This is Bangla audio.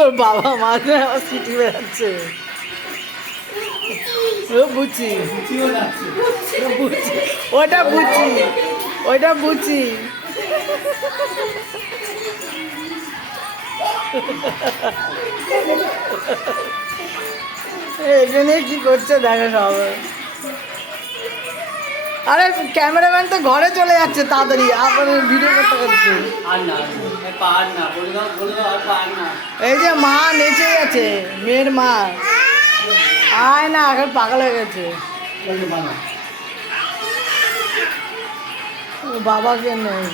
ওর বাবা মাঝে সিটি বেড়াচ্ছে। ও বুঝছি, ওটা বুঝছি, ওইটা বুঝছি। এখানে কি করছে দেখো সব। আরে ক্যামেরাম্যান তো ঘরে চলে যাচ্ছে তাড়াতাড়ি, আপনার ভিডিও করতে করতে। এই যে মা নেচে গেছে, মেয়ের মা। আয় না, এখন পাগল হয়ে গেছে। বাবাকে নেই।